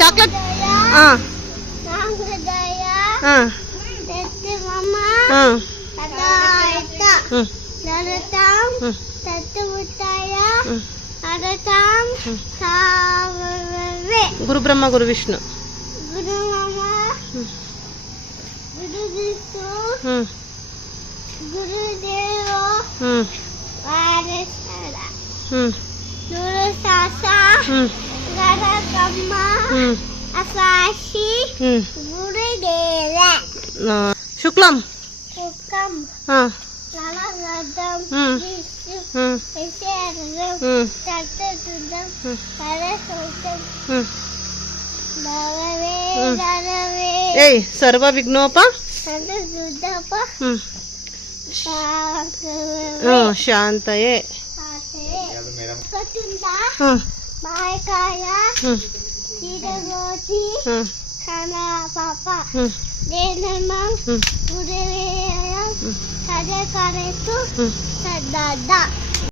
chocolate. Ah. Uh. குரு பிரம்மா குரு விஷ்ணு குரு குரு விஷ்ணு குரு தேவோ குரு சாசா சுக்லம் சர்வ விக்னோப்பா சாந்தயே ஆ Bye kaya. Hmm. Tidak roti. Hmm. Karena papa. Hmm. Dia memang hmm. budaya yang hmm. saja karena itu hmm. sedadak.